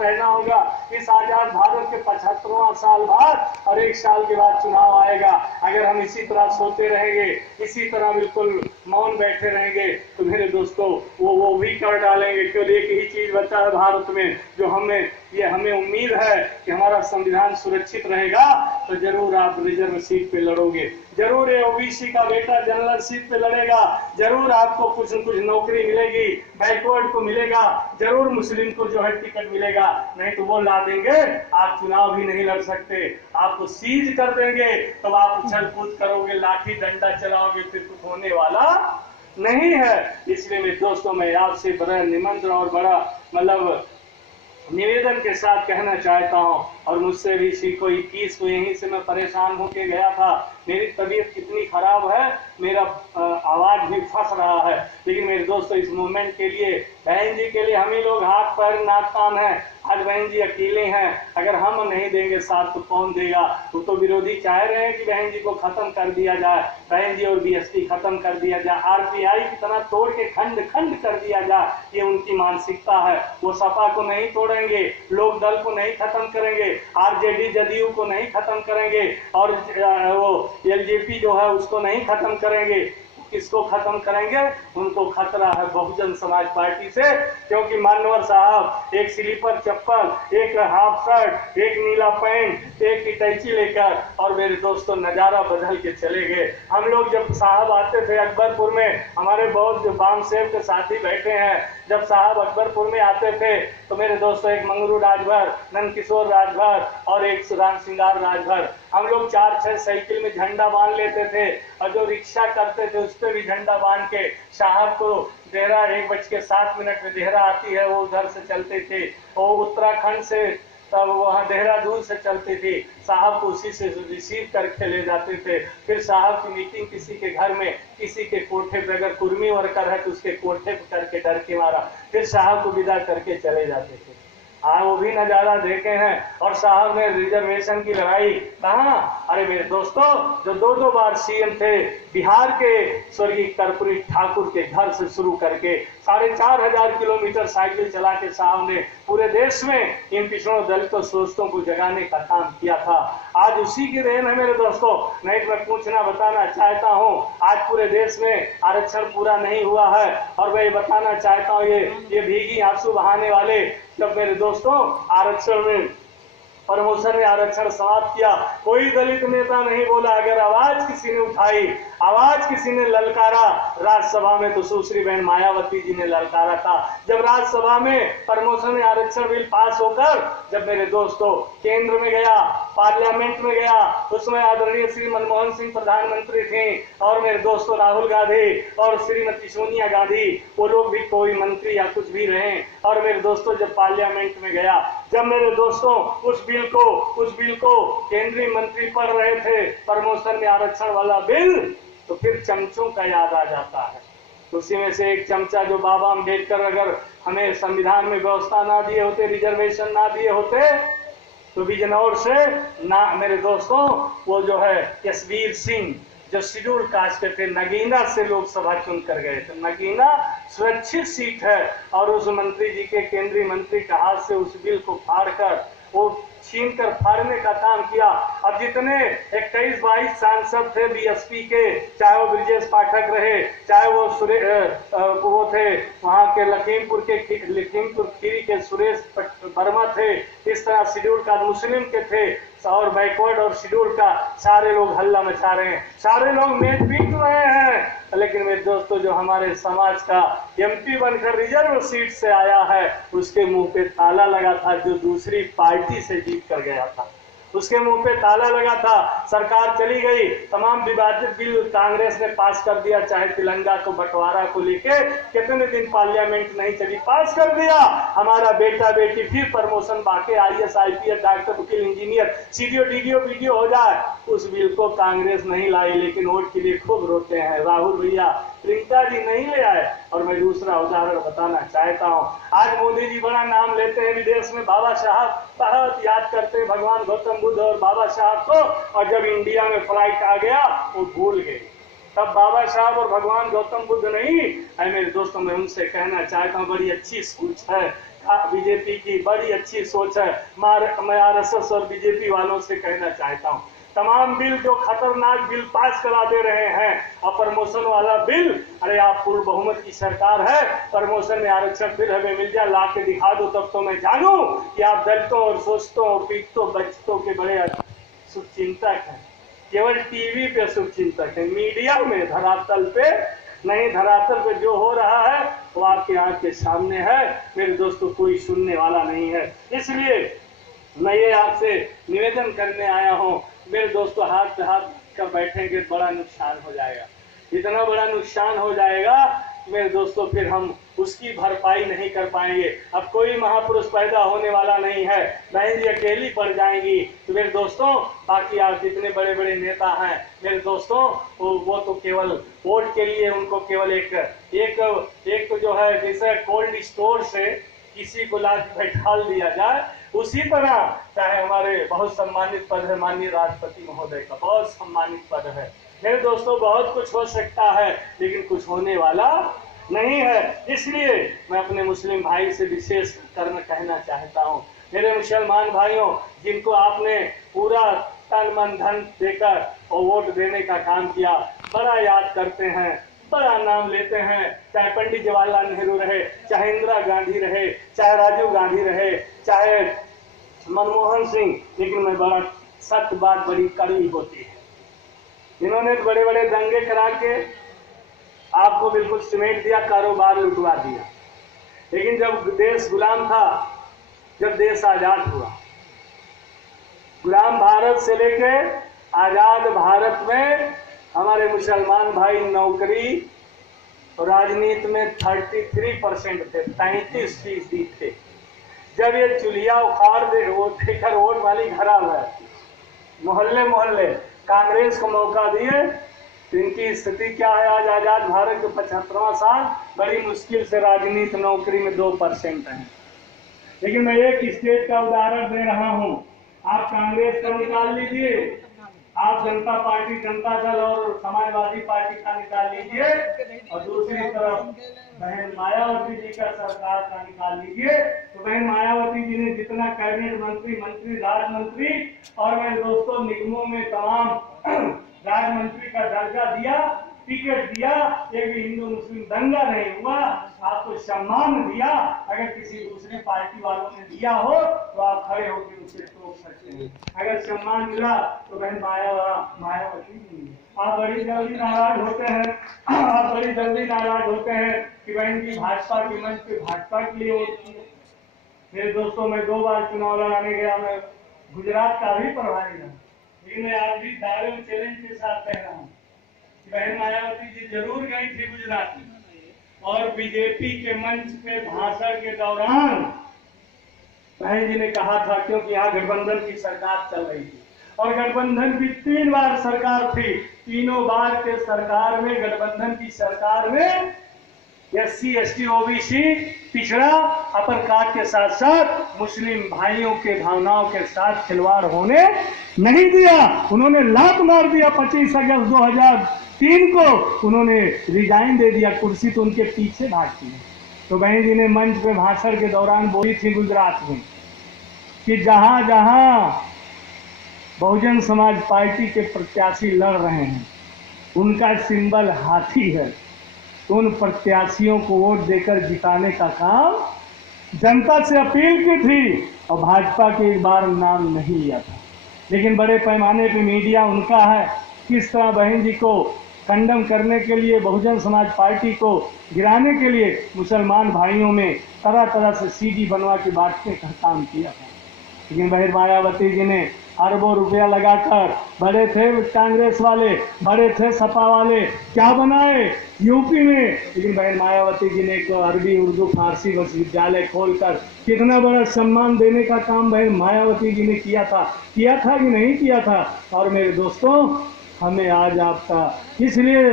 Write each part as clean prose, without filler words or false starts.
रहना होगा। इस आजाद भारत के 75वां साल बाद और 1 साल के बाद चुनाव आएगा। अगर हम इसी तरह सोते रहेंगे, इसी तरह बिल्कुल मौन बैठे रहेंगे, तो मेरे दोस्तों वो भी कर डालेंगे। केवल एक ही चीज बचा है भारत में, जो हमें उम्मीद है कि हमारा संविधान सुरक्षित रहेगा, तो जरूर आप रिजर्व सीट पे लड़ोगे, जरूर ये ओबीसी का बेटा जनरल सीट पे लड़ेगा, जरूर आपको कुछ न कुछ नौकरी मिलेगी, बैकवर्ड को मिलेगा, जरूर मुस्लिम को जो है टिकट मिलेगा। नहीं तो वो ला देंगे, आप चुनाव भी नहीं लड़ सकते, आपको सीज कर देंगे, तब आप उछल कूद करोगे, लाठी डंडा चलाओगे, फिर कुछ होने वाला नहीं है। इसलिए मेरे दोस्तों, मैं आपसे बड़ा निमंत्रण और बड़ा मतलब निवेदन के साथ कहना चाहता हूं, और मुझसे भी सीखो। 21 को यहीं से मैं परेशान होके गया था, मेरी तबीयत कितनी खराब है, मेरा आवाज भी फंस रहा है, लेकिन मेरे दोस्तों इस मूवमेंट के लिए, बहन जी के लिए हम ही लोग हाथ पैर नाक कान हैं। आज बहन जी अकेले हैं, अगर हम नहीं देंगे साथ तो कौन देगा। वो तो विरोधी चाह रहे हैं कि बहन जी को खत्म कर दिया जाए, बहन जी और बीएसपी खत्म कर दिया जाए, आरपीआई की तरह तोड़ के खंड खंड कर दिया जाए, ये उनकी मानसिकता है। वो सपा को नहीं तोड़ेंगे, लोक दल को नहीं खत्म करेंगे, आरजेडी जदयू को नहीं खत्म करेंगे, और वो एलजेपी जो है उसको नहीं खत्म करेंगे। किसको खत्म करेंगे? उनको खतरा है बहुजन समाज पार्टी से, क्योंकि मानवर साहब एक स्लीपर चप्पल, एक हाफ शर्ट, एक नीला पैंट, एक इटैची लेकर, और मेरे दोस्तों नजारा बदल के चले गए। हम लोग जब साहब आते थे अकबरपुर में, हमारे बहुत जो बामसेव के साथी बैठे हैं, जब साहब अकबरपुर में आते थे तो मेरे दोस्तों एक मंगरू राजभर, नंदकिशोर राजभर और एक राम सिंगार राजभर, हम लोग 4-6 साइकिल में झंडा बांध लेते थे, और जो रिक्शा करते थे उस पर भी झंडा बांध के साहब को देहरा 1:07 में देहरा आती है, वो उधर से चलते थे, वो उत्तराखंड से तब वहाँ देहरादून से चलते थे, साहब को उसी से रिसीव करके ले जाते थे। फिर साहब की मीटिंग किसी के घर में, किसी के कोठे पे, अगर कुर्मी वर्कर है तो उसके कोठे पे करके डर के मारा, फिर साहब को विदा करके चले जाते थे। हाँ, वो भी नजारा देखे हैं। और साहब ने रिजर्वेशन की लड़ाई कहा, अरे मेरे दोस्तों, जो 2-2 बार सीएम थे, बिहार के स्वर्गीय कर्पूरी ठाकुर के घर से शुरू करके 4,500 किलोमीटर साइकिल चला के साहब ने पूरे देश में इन पिछड़ों दलितों शोषितों को जगाने का काम किया था। आज उसी की देन है मेरे दोस्तों। नहीं तो मैं पूछना बताना चाहता हूँ, आज पूरे देश में आरक्षण पूरा नहीं हुआ है, और मैं ये बताना चाहता हूँ, ये भीगी आंसू बहाने वाले, जब मेरे दोस्तों आरक्षण में, प्रमोशन में आरक्षण समाप्त किया, कोई दलित नेता नहीं बोला। अगर आवाज किसी ने उठाई, आवाज किसी ने ललकारा राज्यसभा में, तो सुश्री बहन मायावती जी ने ललकारा था। जब राज्यसभा में प्रमोशन में आरक्षण बिल पास होकर जब मेरे दोस्तों केंद्र में गया, पार्लियामेंट में गया, उसमें आदरणीय श्री मनमोहन सिंह प्रधानमंत्री थे, और मेरे दोस्तों राहुल गांधी और श्रीमती सोनिया गांधी, वो लोग भी कोई मंत्री या कुछ भी रहे। और मेरे दोस्तों जब पार्लियामेंट में गया, जब मेरे दोस्तों उस बिल को केंद्रीय मंत्री पढ़ रहे थे, प्रमोशन में आरक्षण वाला बिल, तो फिर चमचों का याद आ जाता है। उसी में से एक चमचा जो बाबा अम्बेडकर अगर हमें संविधान में व्यवस्था ना दिए होते, रिजर्वेशन ना दिए होते, तो बिजनौर से ना मेरे दोस्तों वो जो है यशवीर सिंह, जो शेड्यूल कास्ट के थे, नगीना से लोकसभा चुन कर गए थे। नगीना सुरक्षित सीट है, और उस मंत्री जी के, केंद्रीय मंत्री के हाथ से उस बिल को फाड़कर, वो छीन कर फाड़ने का काम किया। अब जितने 21-22 सांसद थे बीएसपी के, चाहे वो ब्रिजेश पाठक रहे, चाहे वो थे वहां के लखीमपुर खीरी के सुरेश वर्मा थे, इस तरह शेड्यूल का मुस्लिम के थे, और बैकवर्ड और शेड्यूल का सारे लोग हल्ला मचा रहे हैं, सारे लोग मेज पीट रहे हैं। लेकिन मेरे दोस्तों जो हमारे समाज का एमपी बनकर रिजर्व सीट से आया है, उसके मुंह पे ताला लगा था, जो दूसरी पार्टी से जीत कर गया था, उसके मुंह पे ताला लगा था। सरकार चली गई, तमाम विवादित बिल कांग्रेस ने पास कर दिया, चाहे तिलंगा को बंटवारा को लेके कितने दिन पार्लियामेंट नहीं चली, पास कर दिया। हमारा बेटा बेटी फिर प्रमोशन बाकी, आईएएस आईपीएस डॉक्टर वकील इंजीनियर सीडीओ डीडीओ बीडीओ हो जाए, उस बिल को कांग्रेस नहीं लाई, लेकिन वोट के लिए खूब रोते हैं। राहुल भैया, प्रियंका जी नहीं ले आए। और मैं दूसरा उदाहरण बताना चाहता हूँ, आज मोदी जी बड़ा नाम लेते हैं विदेश में, बाबा साहब बहुत याद करते हैं भगवान गौतम बुद्ध और बाबा साहब को, और जब इंडिया में फ्लाइट आ गया वो भूल गए। तब बाबा साहब और भगवान गौतम बुद्ध नहीं। अरे मेरे दोस्तों, मैं उनसे कहना चाहता हूँ, बड़ी अच्छी सोच है बीजेपी की, बड़ी अच्छी सोच है। मैं आरएसएस और बीजेपी वालों से कहना चाहता हूँ, तमाम बिल जो खतरनाक बिल पास करा दे रहे हैं, और प्रमोशन वाला बिल, अरे आप पूर्ण बहुमत की सरकार है, प्रमोशन में आरक्षण फिर हमें मिल जाए, ला के दिखा दो, तब तो मैं जानू कि आप दलितों और शोषितों और पीड़ितों बच्चों के बड़े शुभचिंतक हैं। केवल टीवी पे शुभचिंतक है, मीडिया में धरातल पे नहीं। धरातल पे जो हो रहा है वो आपके आंख के सामने है मेरे दोस्तों, कोई सुनने वाला नहीं है। इसलिए मैं ये आपसे निवेदन करने आया हूँ मेरे दोस्तों, हाथ पे हाथ कर बैठेंगे बड़ा नुकसान हो जाएगा, इतना बड़ा नुकसान हो जाएगा मेरे दोस्तों, फिर हम उसकी भरपाई नहीं कर पाएंगे। अब कोई महापुरुष पैदा होने वाला नहीं है, बहन जी अकेली पड़ जाएंगी। तो मेरे दोस्तों, बाकी आप जितने बड़े बड़े नेता हैं मेरे दोस्तों, वो तो केवल वोट के लिए, उनको केवल एक तो जो है जैसे कोल्ड स्टोर से किसी को ला बैठा दिया जाए, उसी तरह चाहे हमारे बहुत सम्मानित पद है माननीय राष्ट्रपति महोदय का, बहुत सम्मानित पद है मेरे दोस्तों, बहुत कुछ हो सकता है लेकिन कुछ होने वाला नहीं है। इसलिए मैं अपने मुस्लिम भाई से विशेष कहना चाहता हूँ, मेरे मुसलमान भाइयों, जिनको आपने पूरा तन मन धन देकर और वोट देने का काम किया, बड़ा याद करते हैं, बड़ा नाम लेते हैं, चाहे पंडित जवाहरलाल नेहरू रहे, चाहे इंदिरा गांधी रहे, चाहे राजीव गांधी रहे, चाहे मनमोहन सिंह, लेकिन मैं बड़ा सत्य बात बड़ी कड़वी होती है, इन्होंने बड़े बड़े दंगे करा के आपको बिल्कुल सिमेट दिया, कारोबार लुटवा दिया। लेकिन जब देश गुलाम था, जब देश आजाद हुआ, गुलाम भारत से लेके आजाद भारत में हमारे मुसलमान भाई नौकरी और राजनीति में 33% थे, 33% थे। जब ये चुलिया उखाड़ देकर वोट वाली खराब है, मोहल्ले मोहल्ले कांग्रेस को मौका दिए, तो इनकी स्थिति क्या है? आज आजाद भारत के 75वां साल, बड़ी मुश्किल से राजनीति नौकरी में 2% है। लेकिन मैं एक स्टेट का उदाहरण दे रहा हूं, आप कांग्रेस का निकाल लीजिए, आप जनता पार्टी, जनता दल और समाजवादी पार्टी का निकाल लीजिए, और दूसरी तरफ बहन मायावती जी का सरकार का निकाल लीजिए, तो बहन मायावती जी ने जितना कैबिनेट मंत्री, राज्य मंत्री और मेरे दोस्तों निगमों में तमाम राज्य मंत्री का दर्जा दिया, टिकट दिया, एक भी हिंदू मुस्लिम दंगा नहीं हुआ, आपको सम्मान दिया। अगर किसी दूसरी पार्टी वालों ने दिया हो तो आप खड़े होकर उसे रोक सकते हैं। अगर सम्मान मिला तो बहन मायावती जी, आप बड़ी जल्दी नाराज होते हैं, आप बड़ी जल्दी नाराज होते हैं कि बहन जी भाजपा के मंच पे भाजपा के लिए वोट किए। मेरे दोस्तों, मैं 2 बार चुनाव लड़ाने गया, मैं गुजरात का भी प्रभारी रहा, लेकिन मैं आज भी दावे चैलेंज के साथ कह रहा हूँ, बहन मायावती जी जरूर गई थी गुजरात में, और बीजेपी के मंच पे भाषण के दौरान बहन जी ने कहा था, क्योंकि यहाँ गठबंधन की सरकार चल रही थी और गठबंधन की 3 बार सरकार थी, तीनों बार के सरकार में, गठबंधन की सरकार में SC ST OBC पिछड़ा अपर कास्ट के साथ साथ मुस्लिम भाइयों के भावनाओं के साथ खिलवाड़ होने नहीं दिया। उन्होंने लात मार दिया 25 अगस्त 2003 को, उन्होंने रिजाइन दे दिया, कुर्सी तो उनके पीछे भागती है। तो बहन जी ने मंच पे भाषण के दौरान बोली थी गुजरात में कि जहां जहां बहुजन समाज पार्टी के प्रत्याशी लड़ रहे हैं, उनका सिंबल हाथी है, तो उन प्रत्याशियों को वोट देकर जिताने का काम जनता से अपील की थी, और भाजपा के एक बार नाम नहीं लिया था। लेकिन बड़े पैमाने पे मीडिया उनका है, किस तरह बहन जी को कंडम करने के लिए, बहुजन समाज पार्टी को गिराने के लिए मुसलमान भाइयों में तरह तरह से CD बनवा के बांटने का काम किया था। लेकिन बहन मायावती जी ने अरबों रुपया लगाकर, बड़े थे कांग्रेस वाले, बड़े थे सपा वाले, क्या बनाए यूपी में, लेकिन बहन मायावती जी ने एक अरबी उर्दू फारसी विश्वविद्यालय खोलकर कितना बड़ा सम्मान देने का काम बहन मायावती जी ने किया था कि नहीं किया था। और मेरे दोस्तों, हमें आज आपका इसलिए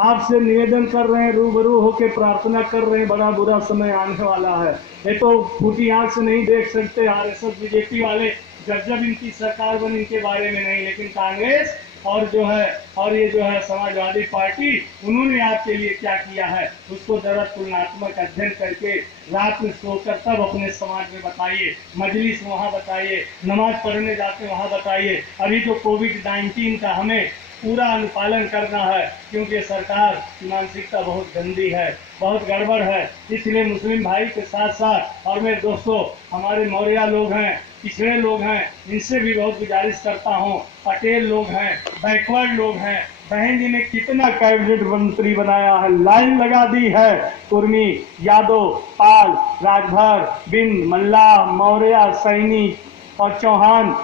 आपसे निवेदन कर रहे हैं, रूबरू होकर प्रार्थना कर रहे हैं, बड़ा बुरा समय आने वाला है। ये तो फूटी आंख से नहीं देख सकते RSS BJP वाले, जब इनकी सरकार बनी इनके बारे में नहीं, लेकिन कांग्रेस और ये जो है समाजवादी पार्टी, उन्होंने आपके लिए क्या किया है उसको जरा तुलनात्मक अध्ययन करके रात में सोकर तब अपने समाज में बताइए, मजलिस वहाँ बताइए, नमाज पढ़ने जाते वहाँ बताइए। अभी तो कोविड-19 का हमें पूरा अनुपालन करना है, क्योंकि सरकार की मानसिकता बहुत गंदी है, बहुत गड़बड़ है। इसलिए मुस्लिम भाई के साथ साथ और मेरे दोस्तों हमारे मौर्य लोग हैं, पिछड़े लोग हैं, इनसे भी बहुत गुजारिश करता हूँ, पटेल लोग हैं, बैकवर्ड लोग हैं, बहन जी ने कितना कैबिनेट मंत्री बनाया है, लाइन लगा दी है, कुर्मी, यादव, पाल, राजभर, बिंद, मल्ला, मौर्य, सैनी और चौहान,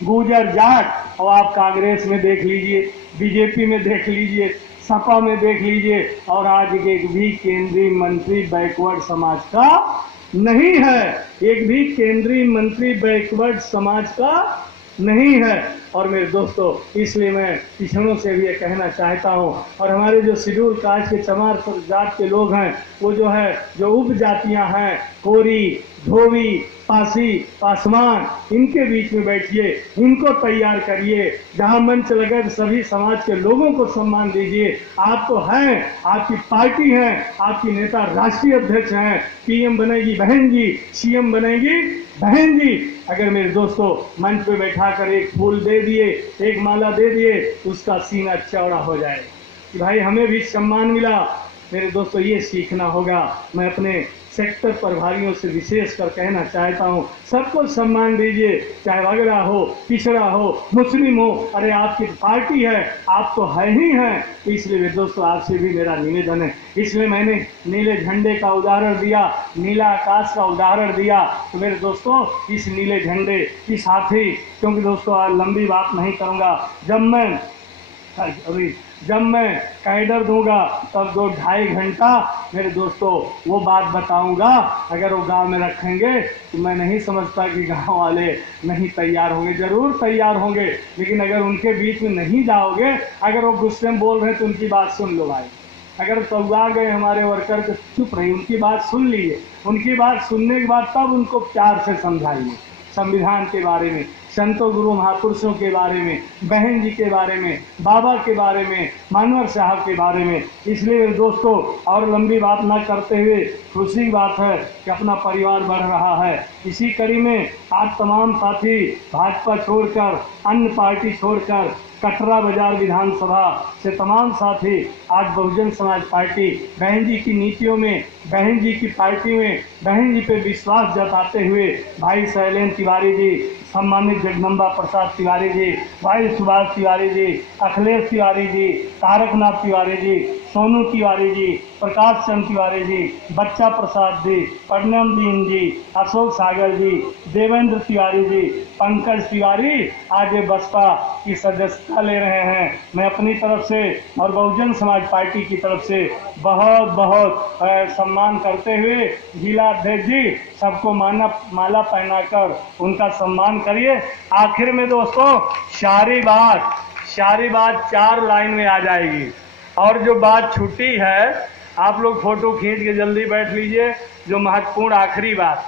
गुजर, जाट। और आप कांग्रेस में देख लीजिए, बीजेपी में देख लीजिए, सपा में देख लीजिए, और आज एक भी केंद्रीय मंत्री बैकवर्ड समाज का नहीं है, एक भी केंद्रीय मंत्री बैकवर्ड समाज का नहीं है। और मेरे दोस्तों इसलिए मैं पिछड़ों से भी ये कहना चाहता हूँ, और हमारे जो शेड्यूल कास्ट के चमार जात के लोग हैं, वो जो उप जातियाँ हैं, कोरी, धोबी, पासी, पासवान, इनके बीच में बैठिए, इनको तैयार करिए, जहाँ मंच लगे तो सभी समाज के लोगों को सम्मान दीजिए। आप तो हैं, आपकी पार्टी है, आपकी नेता राष्ट्रीय अध्यक्ष हैं, पीएम बनेगी बहन जी, सीएम बनेगी बहन जी। अगर मेरे दोस्तों मंच पे बैठा कर एक फूल दे दिए, एक माला दे दिए, उसका सीना चौड़ा हो जाए कि भाई हमें भी सम्मान मिला। मेरे दोस्तों ये सीखना होगा। मैं अपने सेक्टर प्रभारियों से विशेष कर कहना चाहता हूँ, सबको सम्मान दीजिए, चाहे वगड़ा हो, पिछड़ा हो, मुस्लिम हो, अरे आपकी पार्टी है, आप तो है ही हैं। इसलिए मेरे दोस्तों आपसे भी मेरा निवेदन है, इसलिए मैंने नीले झंडे का उदाहरण दिया, नीला आकाश का उदाहरण दिया। तो मेरे दोस्तों इस नीले झंडे, इस हाथी, क्योंकि दोस्तों आज लंबी बात नहीं करूँगा, जब मैं कैडर दूंगा तब 2-2.5 घंटा मेरे दोस्तों वो बात बताऊंगा। अगर वो गांव में रखेंगे तो मैं नहीं समझता कि गांव वाले नहीं तैयार होंगे, जरूर तैयार होंगे, लेकिन अगर उनके बीच में नहीं जाओगे, अगर वो गुस्से में बोल रहे हैं तो उनकी बात सुन लो भाई। अगर तौगा गए हमारे वर्कर तो चुप रही, उनकी बात सुन लीजिए, उनकी बात सुनने के बाद तब उनको प्यार से समझाइए, संविधान के बारे में, संतों गुरु महापुरुषों के बारे में, बहन जी के बारे में, बाबा के बारे में, मानवर साहब के बारे में। इसलिए दोस्तों और लंबी बात ना करते हुए खुशी की बात है कि अपना परिवार बढ़ रहा है। इसी कड़ी में आज तमाम साथी भाजपा छोड़कर, अन्य पार्टी छोड़कर, कटरा बाजार विधानसभा से तमाम साथी आज बहुजन समाज पार्टी, बहन जी की नीतियों में, बहन जी की पार्टी में, बहन जी पे विश्वास जताते हुए भाई शैलेंद्र तिवारी जी, सम्मानित जगदम्बा प्रसाद तिवारी जी, भाई सुभाष तिवारी जी, अखिलेश तिवारी जी, तारकनाथ तिवारी जी, सोनू तिवारी जी, प्रकाश चंद तिवारी जी, बच्चा प्रसाद जी, परनम दीन जी, अशोक सागर जी, देवेंद्र तिवारी जी, पंकज तिवारी आज ये बसपा की सदस्यता ले रहे हैं। मैं अपनी तरफ से और बहुजन समाज पार्टी की तरफ से बहुत बहुत सम्मान करते हुए जिला अध्यक्ष जी सबको माला पहनाकर उनका सम्मान करिए। आखिर में दोस्तों सारी बात 4 लाइन में आ जाएगी, और जो बात छुट्टी है आप लोग फोटो खींच के जल्दी बैठ लीजिए। जो महत्वपूर्ण आखिरी बात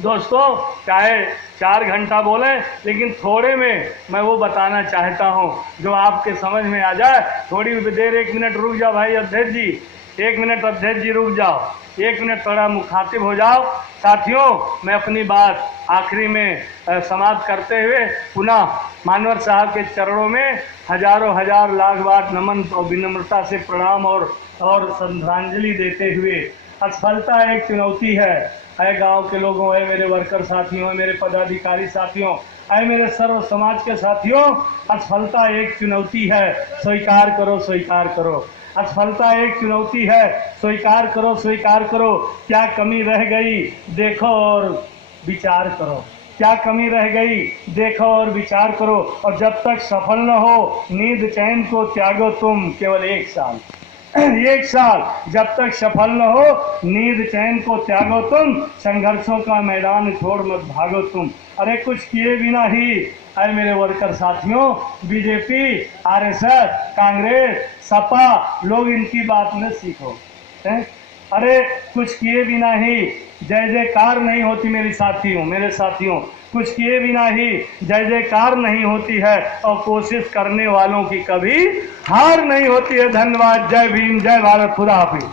दोस्तों, चाहे 4 घंटा बोले, लेकिन थोड़े में मैं वो बताना चाहता हूँ जो आपके समझ में आ जाए। थोड़ी देर 1 मिनट रुक जाओ भाई अध्यक्ष जी, 1 मिनट अध्यक्ष जी रुक जाओ, 1 मिनट थोड़ा मुखातिब हो जाओ। साथियों मैं अपनी बात आखिरी में समाप्त करते हुए पुनः मानवर साहब के चरणों में हजारों हजार लाख बार नमन और विनम्रता से प्रणाम और श्रद्धांजलि देते हुए, असफलता एक चुनौती है। गांव के लोगों, है मेरे वर्कर साथियों, मेरे पदाधिकारी साथियों, है मेरे सर्व समाज के साथियों, असफलता एक चुनौती है, स्वीकार करो, स्वीकार करो। असफलता एक चुनौती है, स्वीकार करो, स्वीकार करो। क्या कमी रह गई देखो और विचार करो, क्या कमी रह गई देखो और विचार करो। और जब तक सफल न हो नींद चैन को त्यागो तुम, केवल 1 साल 1 साल जब तक सफल न हो नींद चैन को त्यागो तुम, संघर्षों का मैदान छोड़ मत भागो तुम। अरे कुछ किए बिना ही, अरे मेरे वर्कर साथियों, बीजेपी, आरएसएस, कांग्रेस, सपा लोग इनकी बात न सीखो। अरे कुछ किए बिना ही जय जयकार नहीं होती मेरे साथियों, कुछ किए बिना ही जय जयकार नहीं होती है, और कोशिश करने वालों की कभी हार नहीं होती है। धन्यवाद। जय भीम, जय भारत, खुदा हाफिज।